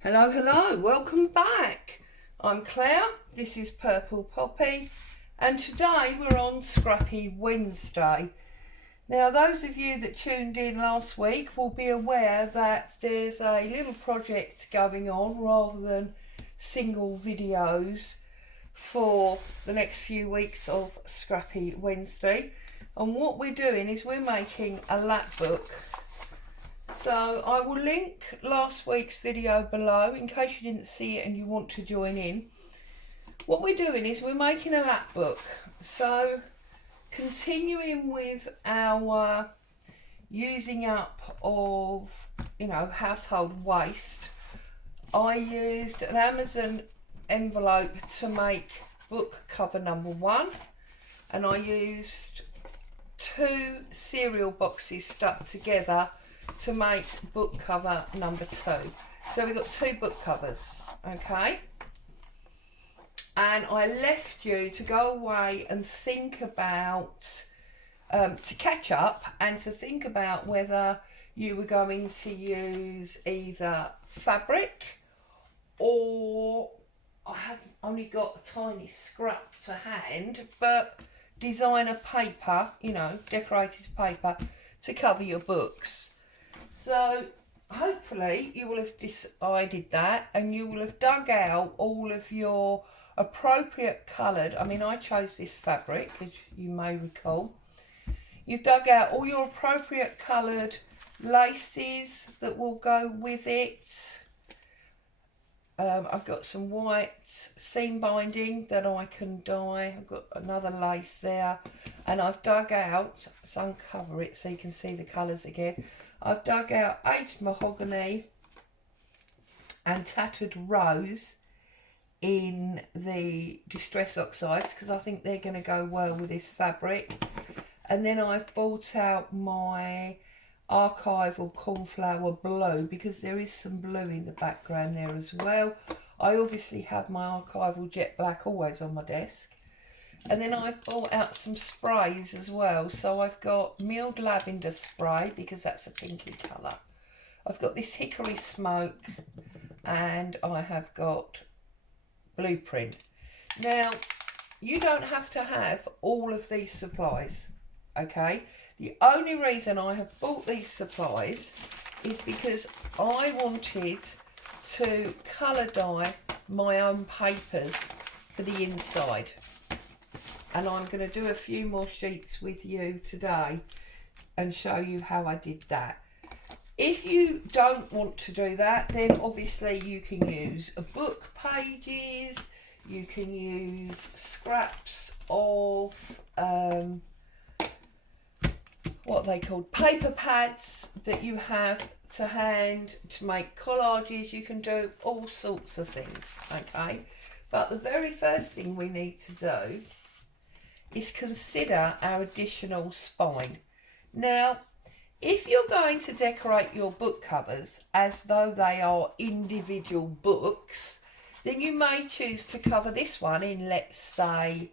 Hello, welcome back. I'm Claire, this is Purple Poppy, and today we're on Scrappy Wednesday. Now, those of you that tuned in last week will be aware that there's a little project going on rather than single videos for the next few weeks of Scrappy Wednesday. And what we're doing is we're making a lap book. So I will link last week's video below in case you didn't see it and you want to join in. What we're doing is we're making a lap book. So continuing with our using up of, household waste, I used an Amazon envelope to make book cover number 1, and I used 2 cereal boxes stuck together to make book cover number 2. So we've got 2 book covers, okay? And I left you to go away and think about, to catch up and to think about whether you were going to use either fabric or, I have only got a tiny scrap to hand, but designer paper, decorated paper to cover your books. So hopefully you will have decided that, and you will have dug out all of your appropriate coloured, I chose this fabric as you may recall. You've dug out all your appropriate coloured laces that will go with it. I've got some white seam binding that I can dye. I've got another lace there, and I've dug out, so uncover it so you can see the colours again. I've dug out aged mahogany and tattered rose in the distress oxides because I think they're going to go well with this fabric. And then I've brought out my archival cornflower blue because there is some blue in the background there as well. I obviously have my archival jet black always on my desk. And then I've brought out some sprays as well. So I've got milled lavender spray because that's a pinky colour. I've got this hickory smoke, and I have got blueprint. Now, you don't have to have all of these supplies, okay? The only reason I have bought these supplies is because I wanted to colour dye my own papers for the inside. And I'm going to do a few more sheets with you today and show you how I did that. If you don't want to do that, then obviously you can use book pages, you can use scraps of what they called paper pads that you have to hand to make collages. You can do all sorts of things, okay? But the very first thing we need to do is consider our additional spine. Now, if you're going to decorate your book covers as though they are individual books, then you may choose to cover this one in, let's say,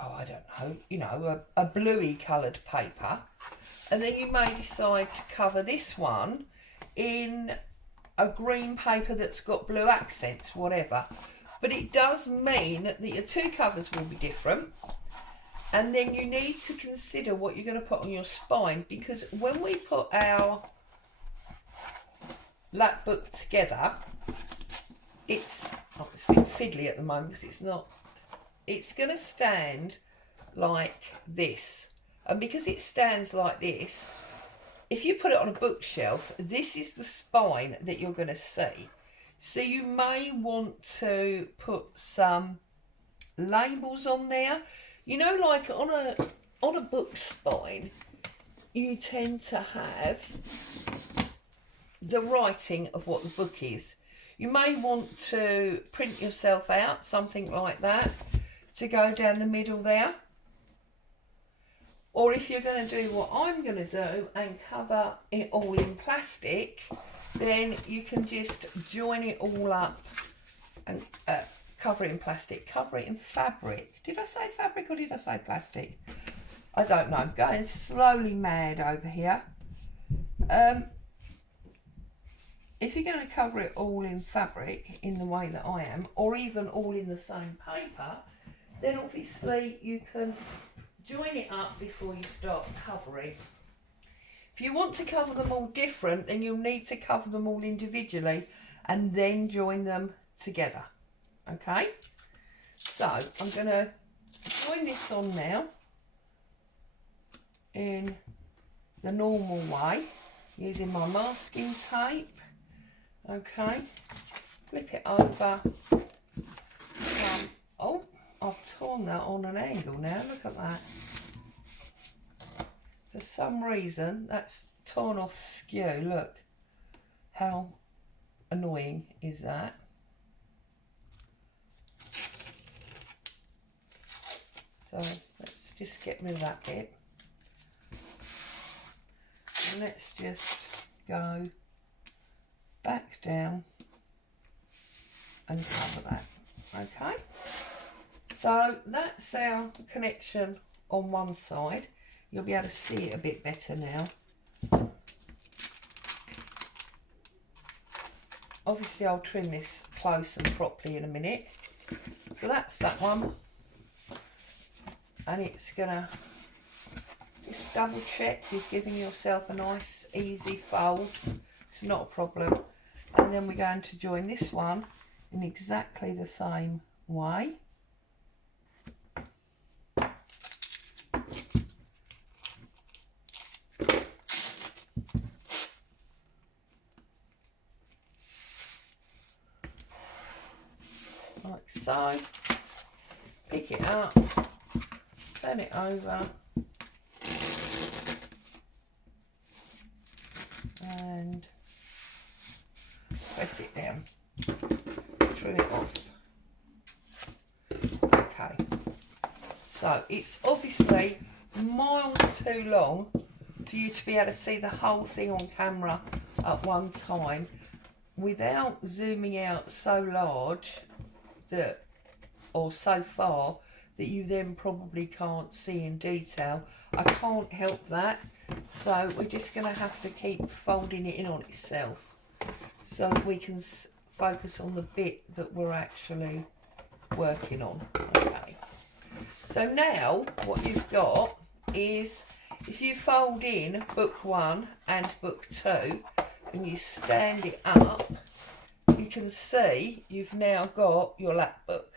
a bluey coloured paper. And then you may decide to cover this one in a green paper that's got blue accents, whatever. But it does mean that your 2 covers will be different. And then you need to consider what you're going to put on your spine, because when we put our lap book together, it's a bit fiddly at the moment because it's going to stand like this. And because it stands like this, if you put it on a bookshelf, this is the spine that you're going to see. So you may want to put some labels on there. Like on a book spine, you tend to have the writing of what the book is. You may want to print yourself out something like that to go down the middle there. Or if you're going to do what I'm going to do and cover it all in plastic, then you can just join it all up and cover it in plastic, cover it in fabric. Did I say fabric or did I say plastic? I don't know. I'm going slowly mad over here. if you're going to cover it all in fabric in the way that I am, or even all in the same paper, then obviously you can join it up before you start covering. If you want to cover them all different, then you'll need to cover them all individually and then join them together. Okay, so I'm going to join this on now in the normal way using my masking tape. Okay, flip it over. Oh, I've torn that on an angle now, look at that. For some reason that's torn off skew, look. How annoying is that? So let's just get rid of that bit. And let's just go back down and cover that. Okay, so that's our connection on one side. You'll be able to see it a bit better now. Obviously I'll trim this close and properly in a minute. So that's that one, and it's gonna just double check you've given yourself a nice easy fold. It's not a problem. And then we're going to join this one in exactly the same way. Like so. Pick it up, turn it over, and press it down, trim it off. Okay, so it's obviously miles too long for you to be able to see the whole thing on camera at one time without zooming out so large that, or so far, that you then probably can't see in detail. I can't help that, so we're just going to have to keep folding it in on itself so that we can focus on the bit that we're actually working on. Okay, so now what you've got is, if you fold in book 1 and book 2 and you stand it up, you can see you've now got your lap book.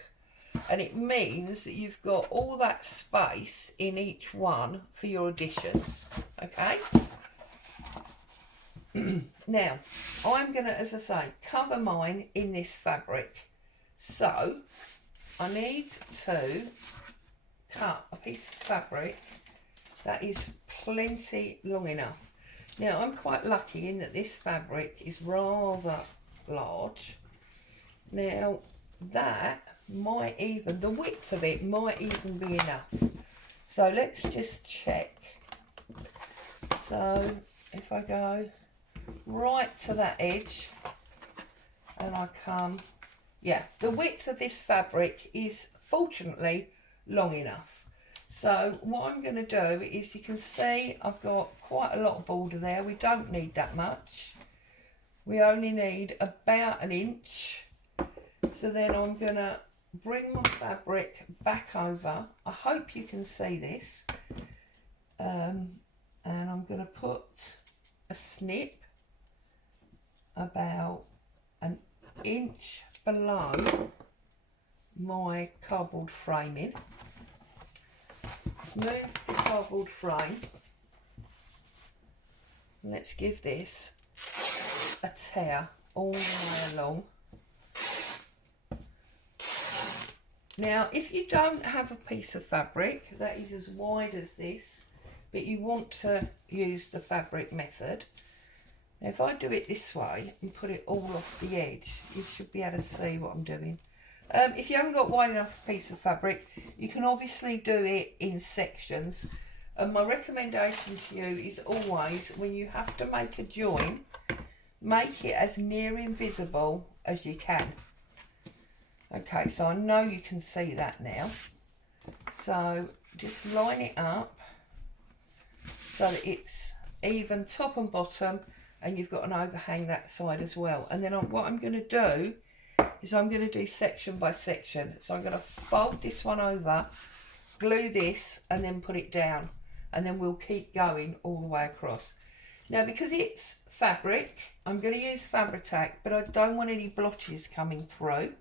And it means that you've got all that space in each one for your additions. Okay. Now, I'm going to, as I say, cover mine in this fabric. So, I need to cut a piece of fabric that is plenty long enough. Now, I'm quite lucky in that this fabric is rather large. Now, that might even, the width of it might even be enough. So let's just check. So if I go right to that edge and I come, yeah, the width of this fabric is fortunately long enough. So what I'm going to do is, you can see I've got quite a lot of border there. We don't need that much. We only need about 1 inch. So then I'm going to bring my fabric back over. I hope you can see this. And I'm going to put a snip about 1 inch below my cardboard framing. Let's move the cardboard frame. Let's give this a tear all the way along. Now, if you don't have a piece of fabric that is as wide as this, but you want to use the fabric method, now if I do it this way and put it all off the edge, you should be able to see what I'm doing. If you haven't got wide enough piece of fabric, you can obviously do it in sections. And my recommendation to you is always, when you have to make a join, make it as near invisible as you can. Okay, so I know you can see that now. So just line it up so that it's even top and bottom, and you've got an overhang that side as well. And then what I'm going to do is I'm going to do section by section. So I'm going to fold this one over, glue this, and then put it down, and then we'll keep going all the way across. Now, because it's fabric, I'm going to use Fabri-Tac, but I don't want any blotches coming through.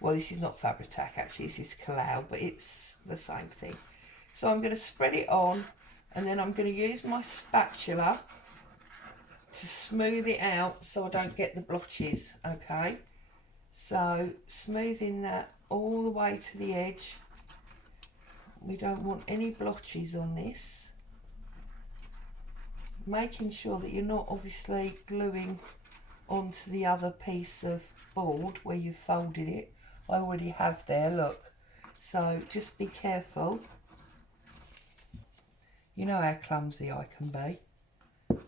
Well, this is not Fabri-Tac, actually, this is Cloud, but it's the same thing. So I'm going to spread it on, and then I'm going to use my spatula to smooth it out so I don't get the blotches, okay? So smoothing that all the way to the edge. We don't want any blotches on this. Making sure that you're not obviously gluing onto the other piece of board where you've folded it. I already have there, look. So just be careful. You know how clumsy I can be.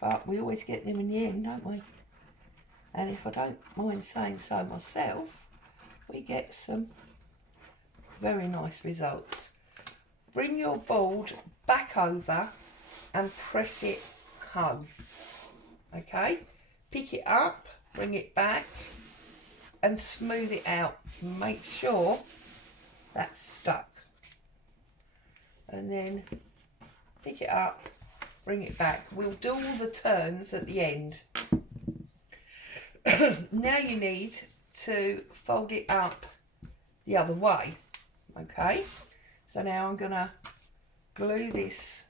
But we always get them in the end, don't we? And if I don't mind saying so myself, we get some very nice results. Bring your board back over and press it home. Okay? Pick it up, bring it back, and smooth it out. Make sure that's stuck. And then pick it up, bring it back. We'll do all the turns at the end. Now you need to fold it up the other way. Okay, so now I'm going to glue this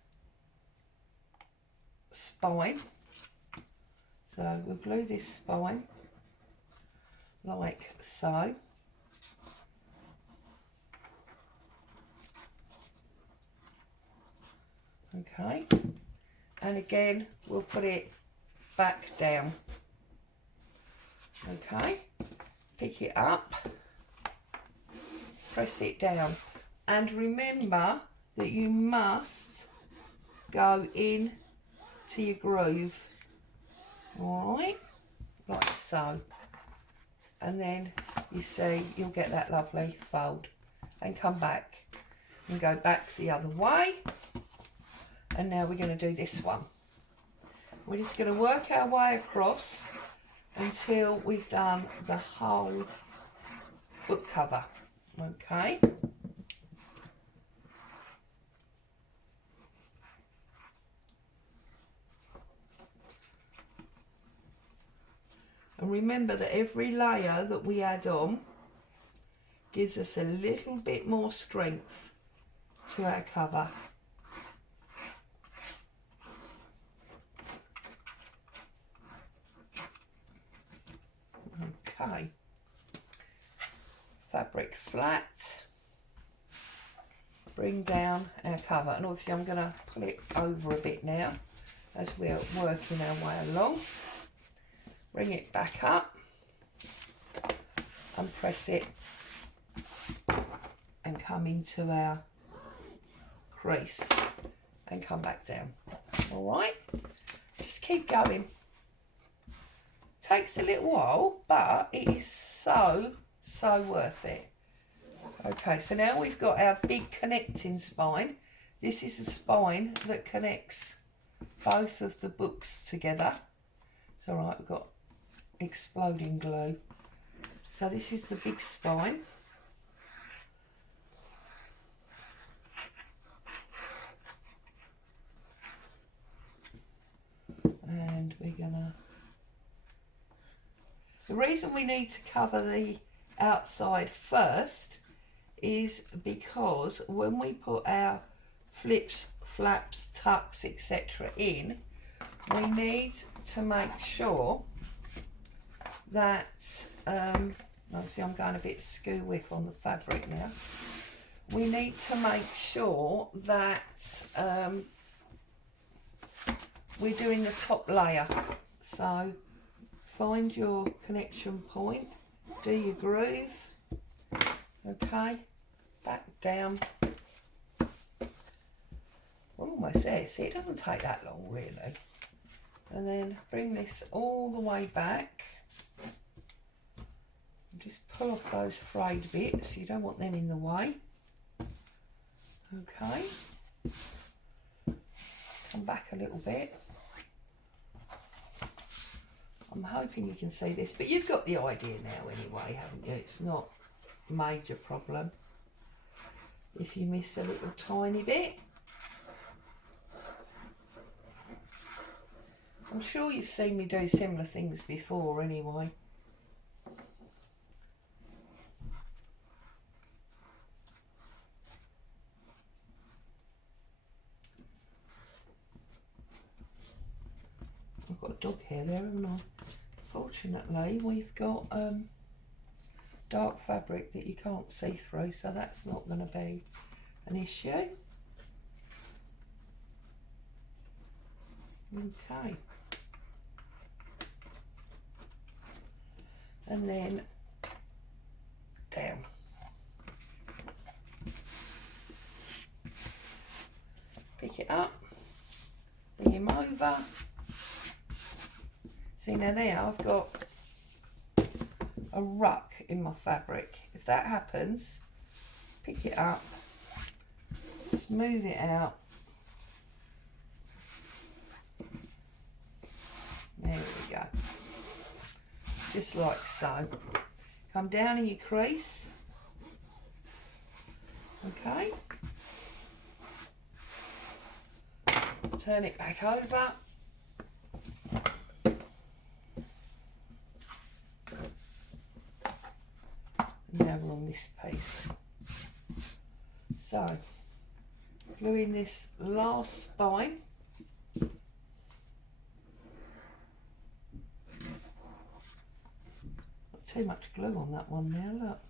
spine. So we'll glue this spine like so. Okay, and again we'll put it back down. Okay, pick it up, press it down, and remember that you must go in to your groove, all right, like so, and then you see you'll get that lovely fold, and come back and go back the other way. And now we're going to do this one. We're just going to work our way across until we've done the whole book cover. Okay. And remember that every layer that we add on gives us a little bit more strength to our cover. Okay, fabric flat, bring down our cover, and obviously I'm going to pull it over a bit now as we're working our way along. Bring it back up and press it and come into our crease and come back down. All right, just keep going. Takes a little while, but it is so worth it. Okay, so now we've got our big connecting spine. This is the spine that connects both of the books together. It's all right, we've got exploding glue. So this is the big spine. And we're gonna... The reason we need to cover the outside first is because when we put our flips, flaps, tucks, etc. in, we need to make sure that, see I'm going a bit skew-whiff on the fabric now. We need to make sure that we're doing the top layer. So find your connection point, do your groove, okay, back down. We're almost there, see, it doesn't take that long really. And then bring this all the way back. Just pull off those frayed bits, you don't want them in the way. Okay, come back a little bit. I'm hoping you can see this, but you've got the idea now anyway, haven't you? It's not a major problem if you miss a little tiny bit. I'm sure you've seen me do similar things before anyway. I've got a dog hair there, haven't I? Fortunately, we've got dark fabric that you can't see through, so that's not going to be an issue. Okay. And then down. Pick it up, bring him over. See, now there I've got a ruck in my fabric. If that happens, pick it up, smooth it out. There we go. Just like so. Come down in your crease. Okay. Turn it back over. Now we're on this piece. So, glue in this last spine. Not too much glue on that one now, look.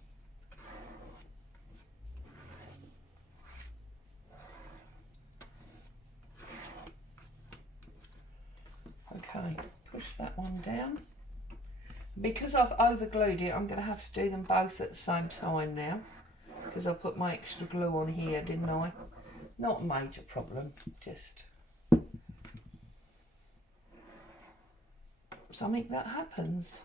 Okay, push that one down. Because I've over glued it, I'm going to have to do them both at the same time now, because I put my extra glue on here, didn't I? Not a major problem, just something that happens.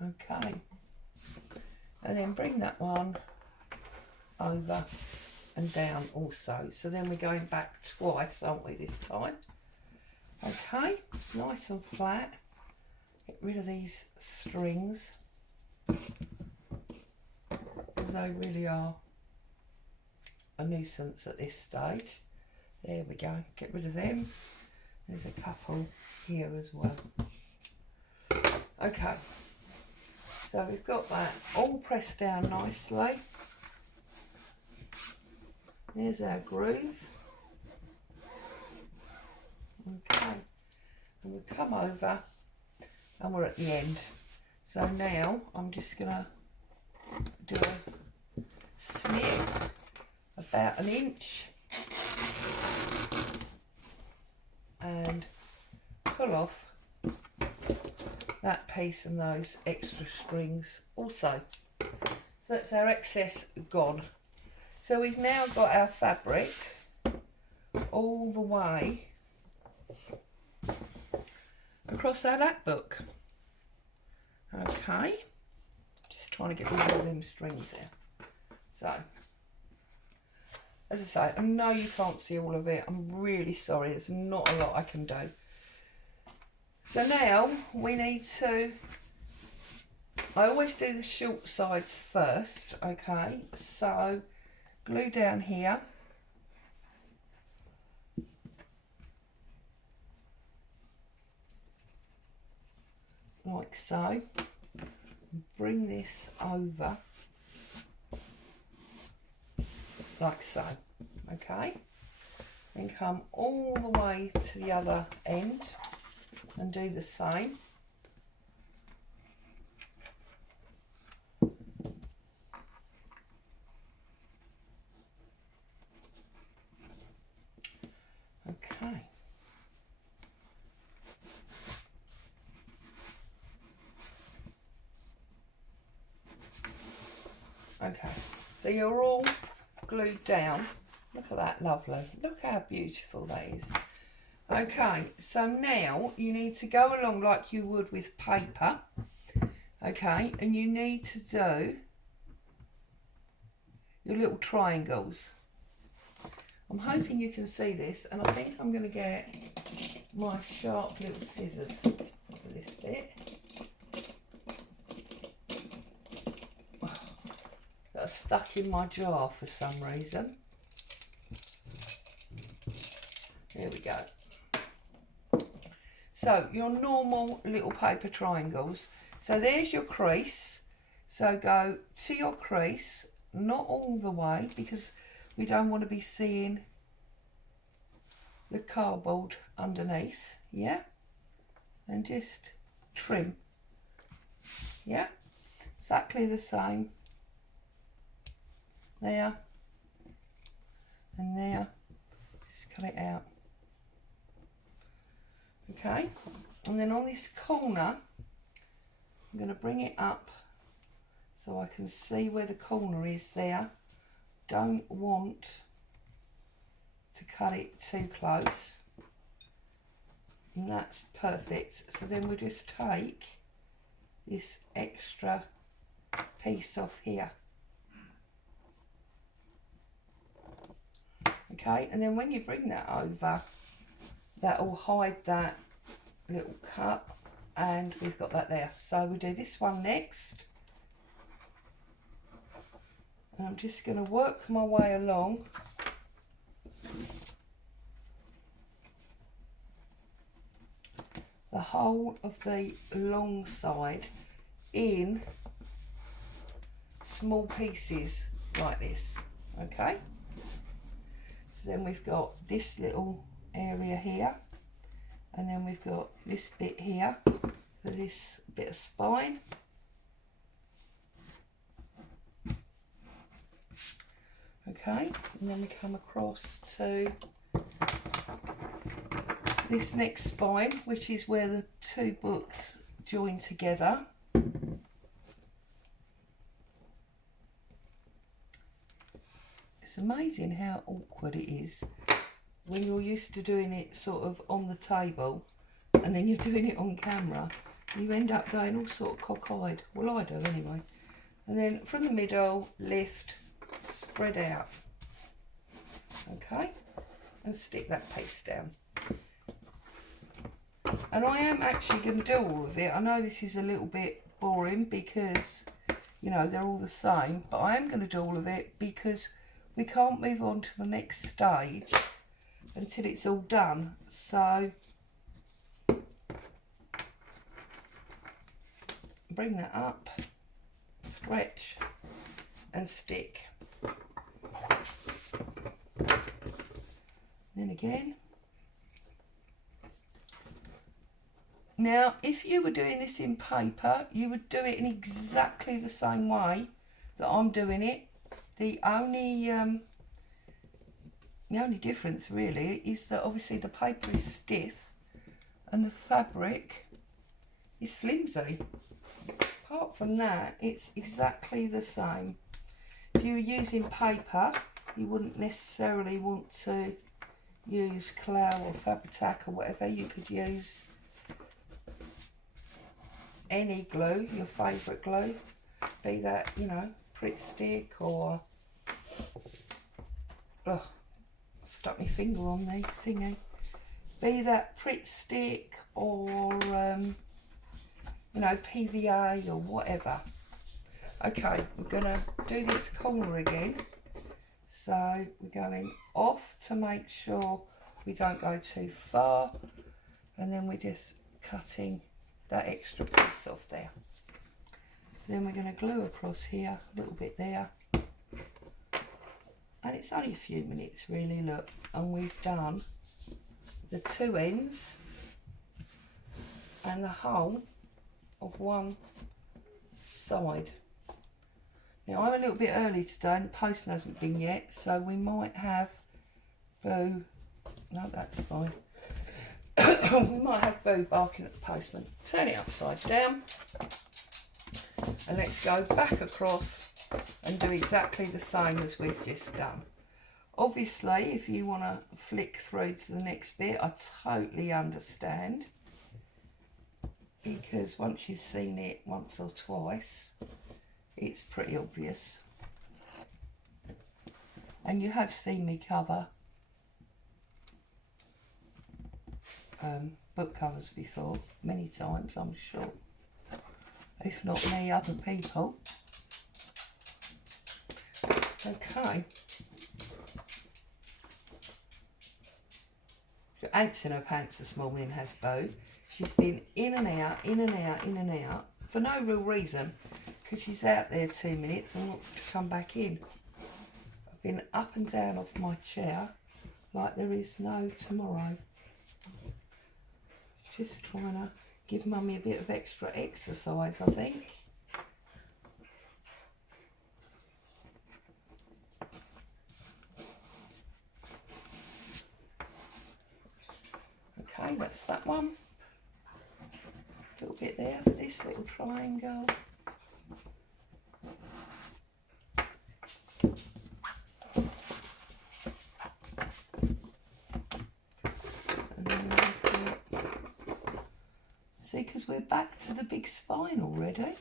Okay, and then bring that one over and down also. So then we're going back twice, aren't we, this time? Okay, it's nice and flat. Get rid of these strings, because they really are a nuisance at this stage. There we go, get rid of them. There's a couple here as well. Okay. So we've got that all pressed down nicely. There's our groove. Okay, and we'll come over and we're at the end. So now I'm just going to do a snip about 1 inch and pull off that piece and those extra strings also. So that's our excess gone. So we've now got our fabric all the way across our lap book. Okay, just trying to get rid of all them strings there. So, as I say, I know you can't see all of it. I'm really sorry, there's not a lot I can do. So now we need to, I always do the short sides first, okay? So glue down here. Like so. Bring this over. Like so, okay? Then come all the way to the other end and do the same. Okay. Okay, so you're all glued down. Look at that, lovely. Look how beautiful that is. Okay, so now you need to go along like you would with paper. Okay, and you need to do your little triangles. I'm hoping you can see this, and I think I'm going to get my sharp little scissors for this bit. That are stuck in my jar for some reason. There we go. So your normal little paper triangles. So there's your crease. So go to your crease, not all the way, because we don't want to be seeing the cardboard underneath, yeah? And just trim, yeah? Exactly the same. There and there. Just cut it out. Okay, and then on this corner, I'm going to bring it up so I can see where the corner is there. Don't want to cut it too close. And that's perfect. So then we'll just take this extra piece off here. Okay, and then when you bring that over, that will hide that little cut, and we've got that there. So we'll do this one next. And I'm just going to work my way along. The whole of the long side in small pieces like this, okay? So then we've got this little area here, and then we've got this bit here for this bit of spine. Okay, and then we come across to this next spine, which is where the two books join together. It's amazing how awkward it is when you're used to doing it sort of on the table and then you're doing it on camera. You end up going all sort of cockeyed. Well, I do anyway. And then from the middle, lift, spread out. Okay, and stick that piece down. And I am actually going to do all of it. I know this is a little bit boring because, you know, they're all the same, but I am going to do all of it because we can't move on to the next stage until it's all done. So bring that up, stretch and stick. Then again. Now, if you were doing this in paper, you would do it in exactly the same way that I'm doing it. The only difference really is that obviously the paper is stiff and the fabric is flimsy. Apart from that, it's exactly the same. If you were using paper, you wouldn't necessarily want to use Clow or Fabri-Tac or whatever. You could use any glue, your favourite glue, be that, you know, Pritt Stick or stuck my finger on the thingy, be that Pritt Stick or you know, PVA or whatever. Okay, we're gonna do this corner again, so we're going off to make sure we don't go too far, and then we're just cutting that extra piece off there. Then we're going to glue across here a little bit there, and it's only a few minutes really, look, and we've done the two ends and the whole of one side. Now I'm a little bit early today and the postman hasn't been yet, so we might have Boo, no that's fine, we might have Boo barking at the postman. Turn it upside down. And let's go back across and do exactly the same as we've just done. Obviously, if you want to flick through to the next bit, I totally understand. Because once you've seen it once or twice, it's pretty obvious. And you have seen me cover book covers before, many times, I'm sure. If not me, other people. Okay. Ants in her pants this morning, has Bo. She's been in and out, in and out, in and out, for no real reason, because she's out there 2 minutes and wants to come back in. I've been up and down off my chair like there is no tomorrow. Just trying to give Mummy a bit of extra exercise, I think. Okay, that's that one. A little bit there for this little triangle. And then see, because we're back to the big spine already.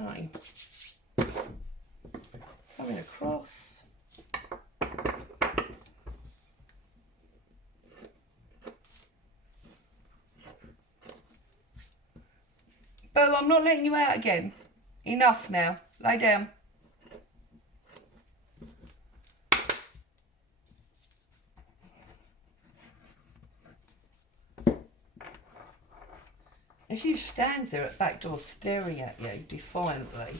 Okay, coming across. Bo, I'm not letting you out again. Enough now. Lay down. And she stands there at the back door staring at you defiantly,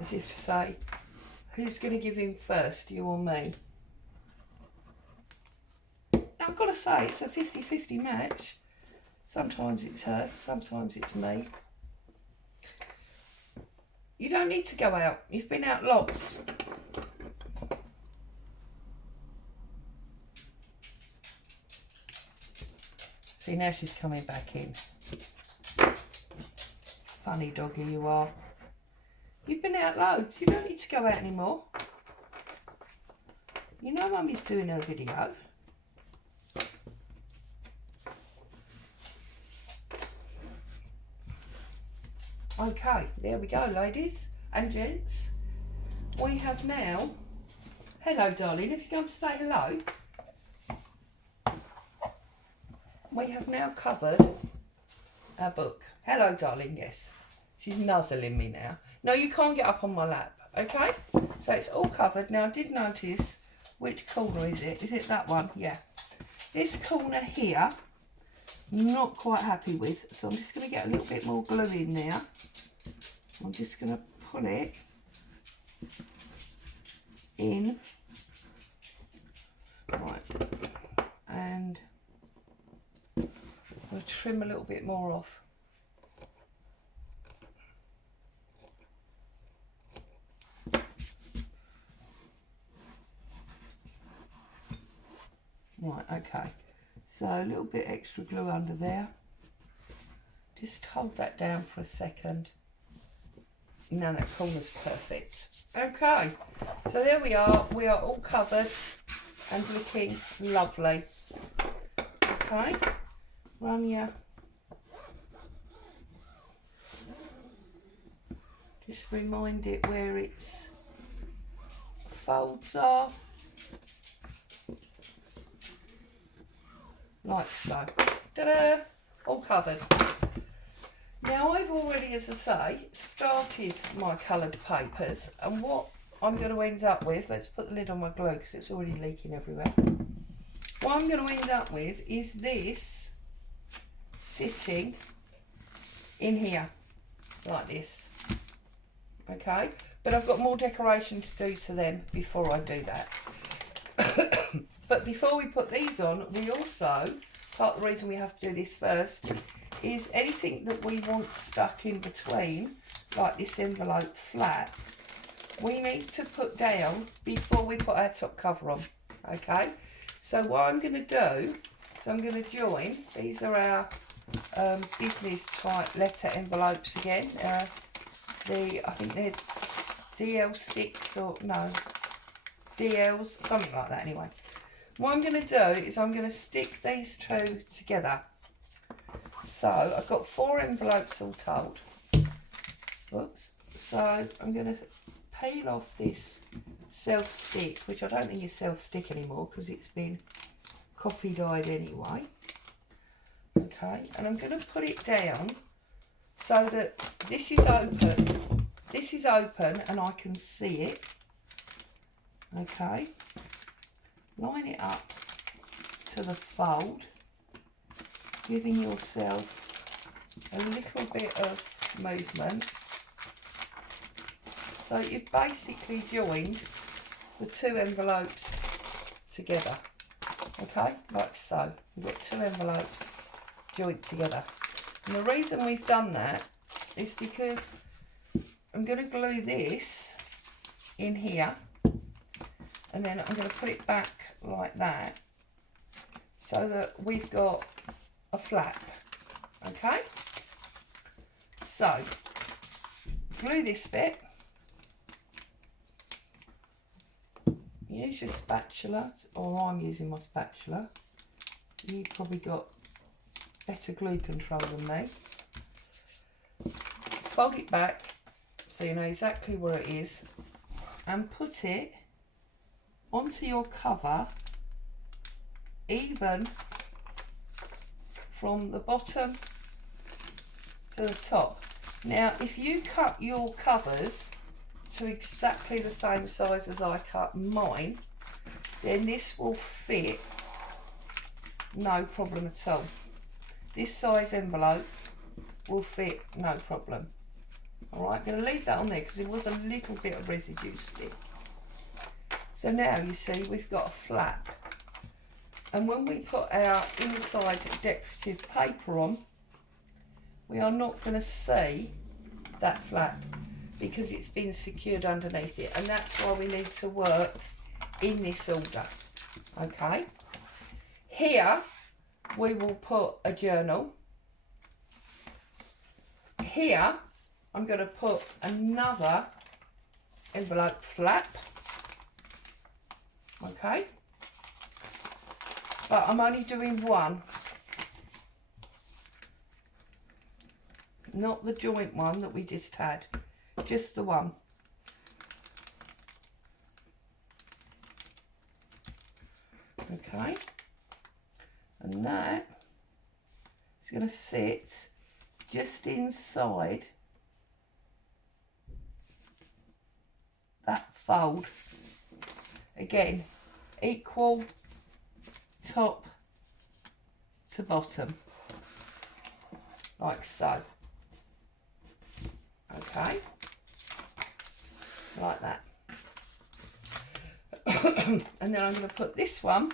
as if to say, who's going to give in first, you or me? I've got to say, it's a 50-50 match. Sometimes it's her, sometimes it's me. You don't need to go out. You've been out lots. See, now she's coming back in. Funny doggy you are. You've been out loads. You don't need to go out anymore. You know Mummy's doing her video. Okay, there we go, ladies and gents. We have now... Hello, darling. If you come to say hello. We have now covered our book. Hello, darling, yes. She's nuzzling me now. No, you can't get up on my lap, okay? So it's all covered. Now, I did notice, which corner is it? Is it that one? Yeah. This corner here, not quite happy with. So I'm just going to get a little bit more glue in there. I'm just going to put it in. Right. And I'll trim a little bit more off. Right, okay. So a little bit extra glue under there. Just hold that down for a second. Now that corner's perfect. Okay, so there we are. We are all covered and looking lovely. Okay, run your... Just remind it where its folds are. Like so. Ta-da! All covered. Now I've already, as I say, started my coloured papers, and what I'm going to end up with, let's put the lid on my glue because it's already leaking everywhere. What I'm going to end up with is this sitting in here, like this. Okay, but I've got more decoration to do to them before I do that. But before we put these on, we also, part of the reason we have to do this first, is anything that we want stuck in between, like this envelope flat, we need to put down before we put our top cover on, okay? So what I'm going to do is I'm going to join, these are our business type letter envelopes again, I think they're DL6 or no, DLs, something like that anyway. What I'm going to do is I'm going to stick these two together. So I've got 4 envelopes all told. Oops. So I'm going to peel off this self-stick, which I don't think is self-stick anymore because it's been coffee dyed anyway. Okay, and I'm going to put it down so that this is open. This is open and I can see it. Okay, line it up to the fold, giving yourself a little bit of movement. So you've basically joined the 2 envelopes together, okay, like so. We've got 2 envelopes joined together. And the reason we've done that is because I'm going to glue this in here and then I'm going to put it back like that so that we've got a flap, okay? So, glue this bit. Use your spatula, or I'm using my spatula. You've probably got better glue control than me. Fold it back so you know exactly where it is and put it onto your cover even from the bottom to the top. Now if you cut your covers to exactly the same size as I cut mine, then this will fit no problem at all. This size envelope will fit no problem. Alright, I'm going to leave that on there because there was a little bit of residue stick. So now you see we've got a flap. And when we put our inside decorative paper on, we are not going to see that flap because it's been secured underneath it, and that's why we need to work in this order. Okay, here we will put a journal. Here I'm going to put another envelope flap, okay, but I'm only doing one, not the joint one that we just had. Just the one. Okay, and that is going to sit just inside that fold. Again, equal top to bottom, like so. Okay, like that. And then I'm going to put this one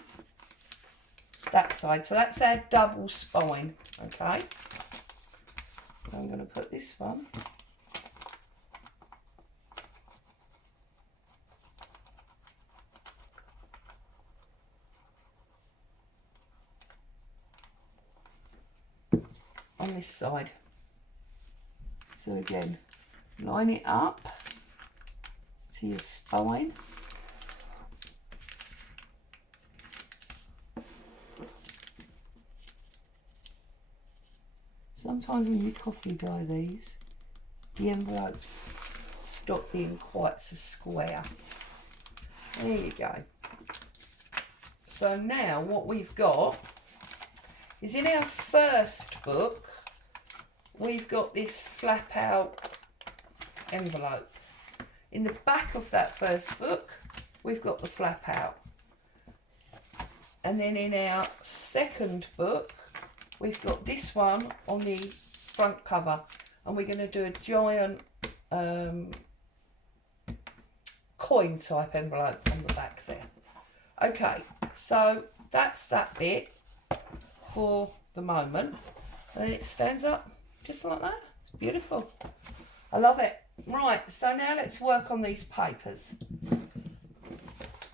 that side, so that's our double spine. Okay, I'm going to put this one on this side. So again, line it up to your spine. Sometimes when you coffee dye these, the envelopes stop being quite so square. There you go. So now what we've got is, in our first book, we've got this flap out envelope. In the back of that first book, we've got the flap out. And then in our second book, we've got this one on the front cover, and we're going to do a giant coin type envelope on the back there. Okay, so that's that bit for the moment. And it stands up just like that. It's beautiful. I love it. Right, so now let's work on these papers.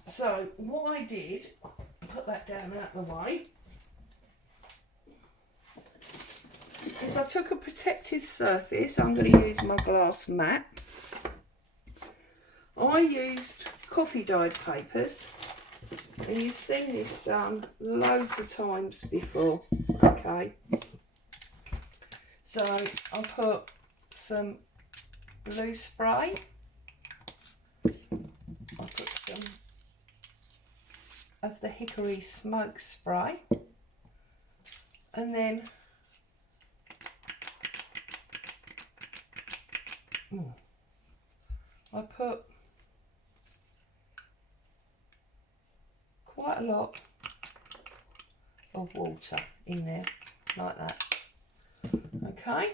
So what I did, put that down out of the way, is I took a protective surface. I'm going to use my glass mat. I used coffee dyed papers, and you've seen this done loads of times before. Okay, so I put some blue spray, I put some of the hickory smoke spray, and then I put quite a lot of water in there, like that. Okay,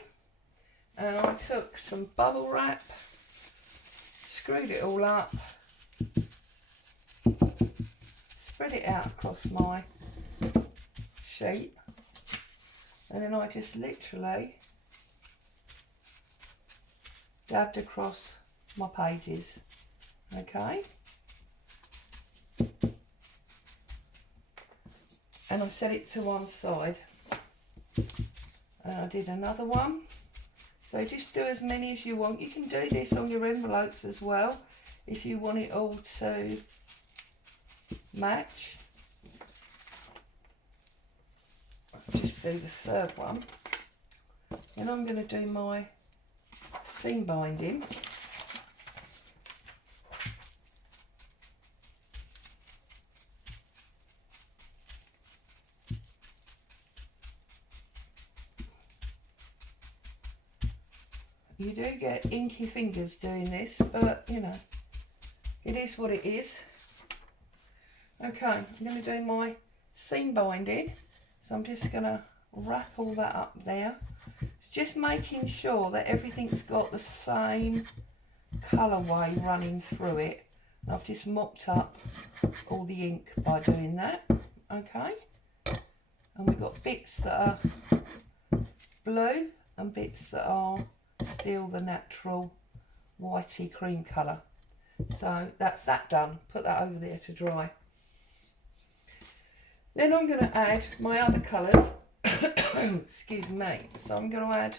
and I took some bubble wrap, screwed it all up, spread it out across my sheet, and then I just literally dabbed across my pages. Okay, and I set it to one side, and I did another one. So just do as many as you want. You can do this on your envelopes as well if you want it all to match. I'll just do the third one. Then I'm going to do my seam binding. You do get inky fingers doing this, but you know, it is what it is. Okay, I'm going to do my seam binding, so I'm just going to wrap all that up there, just making sure that everything's got the same colourway running through it. And I've just mopped up all the ink by doing that. Okay, and we've got bits that are blue and bits that are still the natural whitey cream colour. So that's that done. Put that over there to dry. Then I'm going to add my other colours. Excuse me. So I'm going to add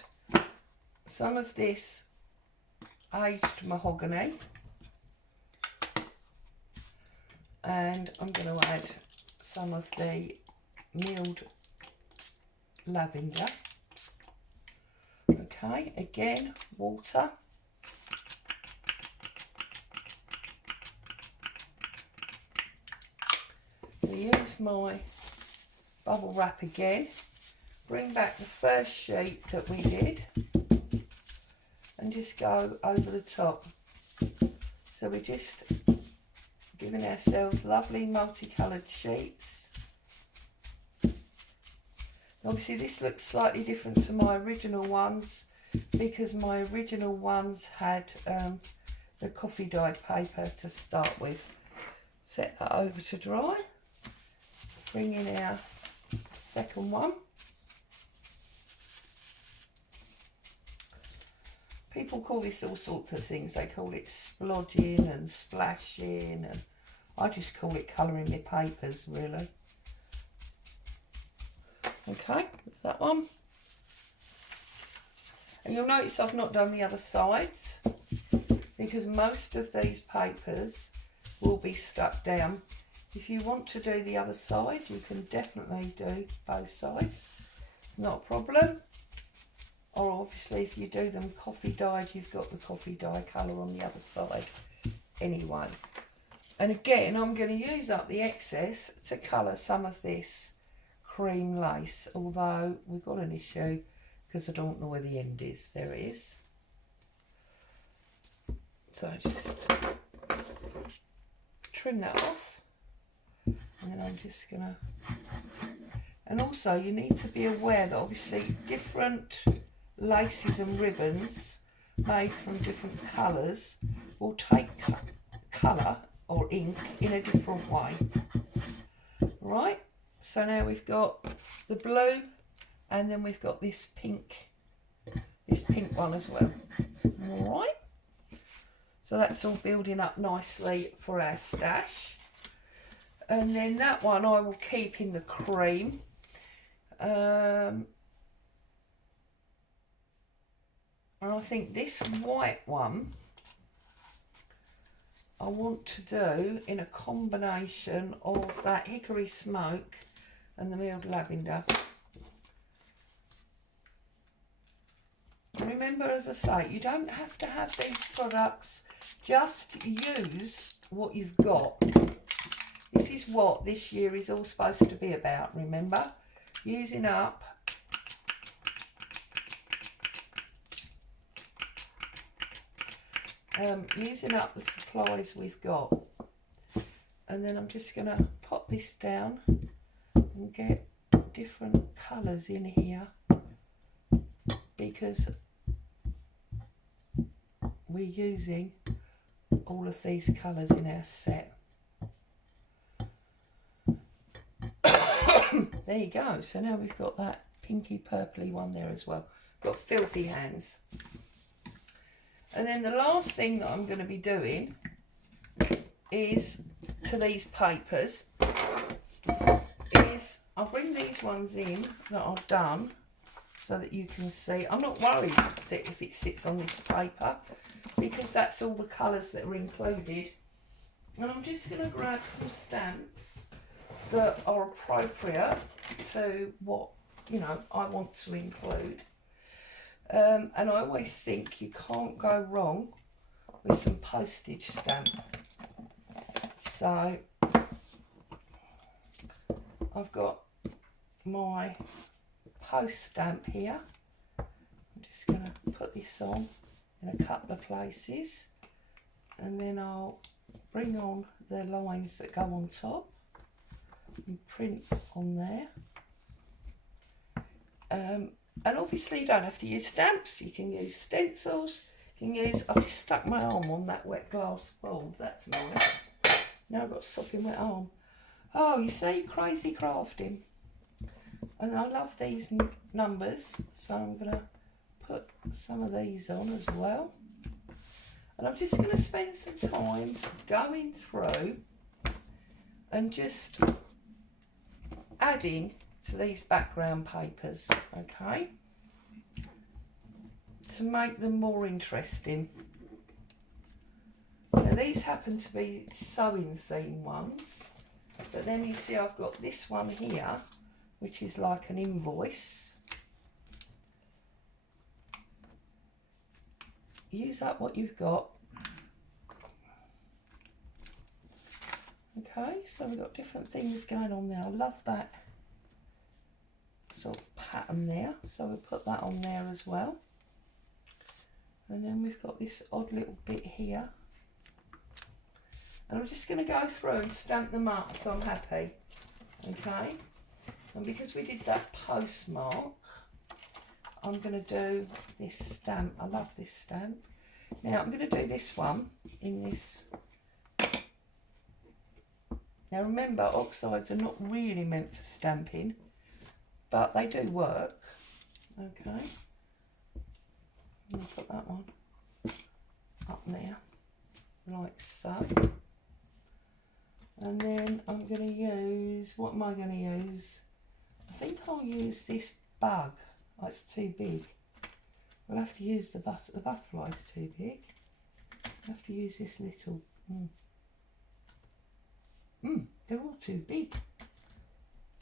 some of this aged mahogany, and I'm going to add some of the milled lavender. Okay, again, water. I'll use my bubble wrap again, bring back the first sheet that we did and just go over the top. So we're just giving ourselves lovely multicoloured sheets. Obviously this looks slightly different to my original ones because my original ones had the coffee dyed paper to start with. Set that over to dry. Bring in our second one. People call this all sorts of things. They call it splodging and splashing, and I just call it colouring my papers, really. Okay, that's that one. And you'll notice I've not done the other sides because most of these papers will be stuck down. If you want to do the other side, you can definitely do both sides. It's not a problem. Or obviously if you do them coffee dyed, you've got the coffee dye colour on the other side anyway. And again, I'm going to use up the excess to colour some of this cream lace, although we've got an issue because I don't know where the end is. There it is. So I just trim that off, and then I'm just gonna, and also you need to be aware that obviously different laces and ribbons made from different colours will take colour or ink in a different way. Right, so now we've got the blue, and then we've got this pink one as well. All right, so that's all building up nicely for our stash. And then that one I will keep in the cream. And I think this white one I want to do in a combination of that hickory smoke and the milled lavender. Remember, as I say, you don't have to have these products, just use what you've got. This is what this year is all supposed to be about, remember? Using up the supplies we've got. And then I'm just going to pop this down and get different colours in here, because we're using all of these colours in our set. There you go. So now we've got that pinky purpley one there as well. Got filthy hands. And then the last thing that I'm going to be doing is to these papers is I'll bring these ones in that I've done so that you can see. I'm not worried that if it sits on this paper, because that's all the colours that are included. And I'm just going to grab some stamps that are appropriate to what, you know, I want to include. And I always think you can't go wrong with some postage stamp. So I've got my post stamp here. I'm just going to put this on in a couple of places, and then I'll bring on the lines that go on top and print on there. And obviously you don't have to use stamps, you can use stencils, you can use, I've just stuck my arm on that wet glass bulb, that's nice. Now I've got a sopping wet arm. Oh, you see, crazy crafting. And I love these numbers, so I'm going to put some of these on as well. And I'm just going to spend some time going through and just adding to these background papers, okay, to make them more interesting. Now these happen to be sewing theme ones, but then you see I've got this one here, which is like an invoice. Use up what you've got. Okay, so we've got different things going on there. I love that sort of pattern there, so we'll put that on there as well. And then we've got this odd little bit here, and I'm just going to go through and stamp them up so I'm happy. Okay, and because we did that postmark, I'm going to do this stamp. I love this stamp. Now I'm going to do this one in this. Now remember, oxides are not really meant for stamping, but they do work. Okay, I'm going to put that one up there like so. And then I'm going to use, what am I going to use? I think I'll use this bug. Oh, it's too big. We'll have to use the butterfly's too big. I'll have to use this little. They're all too big.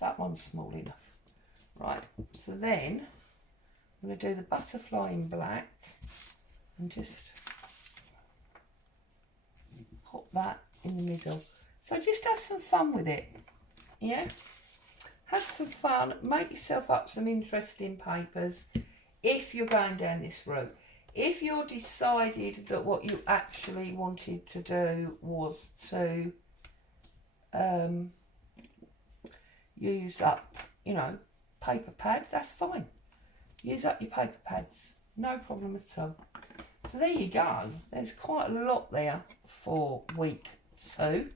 That one's small enough. Right, so then I'm going to do the butterfly in black and just put that in the middle. So just have some fun with it, yeah? Have some fun, make yourself up some interesting papers if you're going down this route. If you're decided that what you actually wanted to do was to use up, you know, paper pads, that's fine. Use up your paper pads, no problem at all. So there you go. There's quite a lot there for week 2.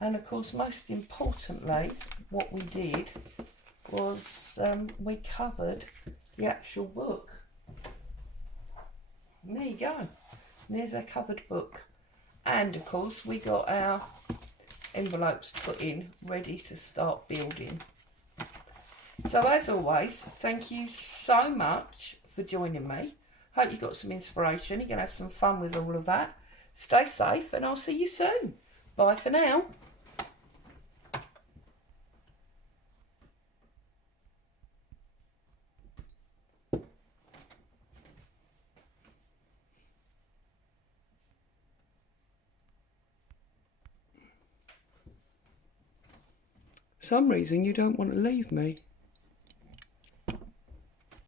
And of course, most importantly, what we did was we covered the actual book. And there you go. And there's our covered book. And of course, we got our envelopes put in, ready to start building. So as always, thank you so much for joining me. Hope you got some inspiration. You're going to have some fun with all of that. Stay safe and I'll see you soon. Bye for now. For some reason you don't want to leave me.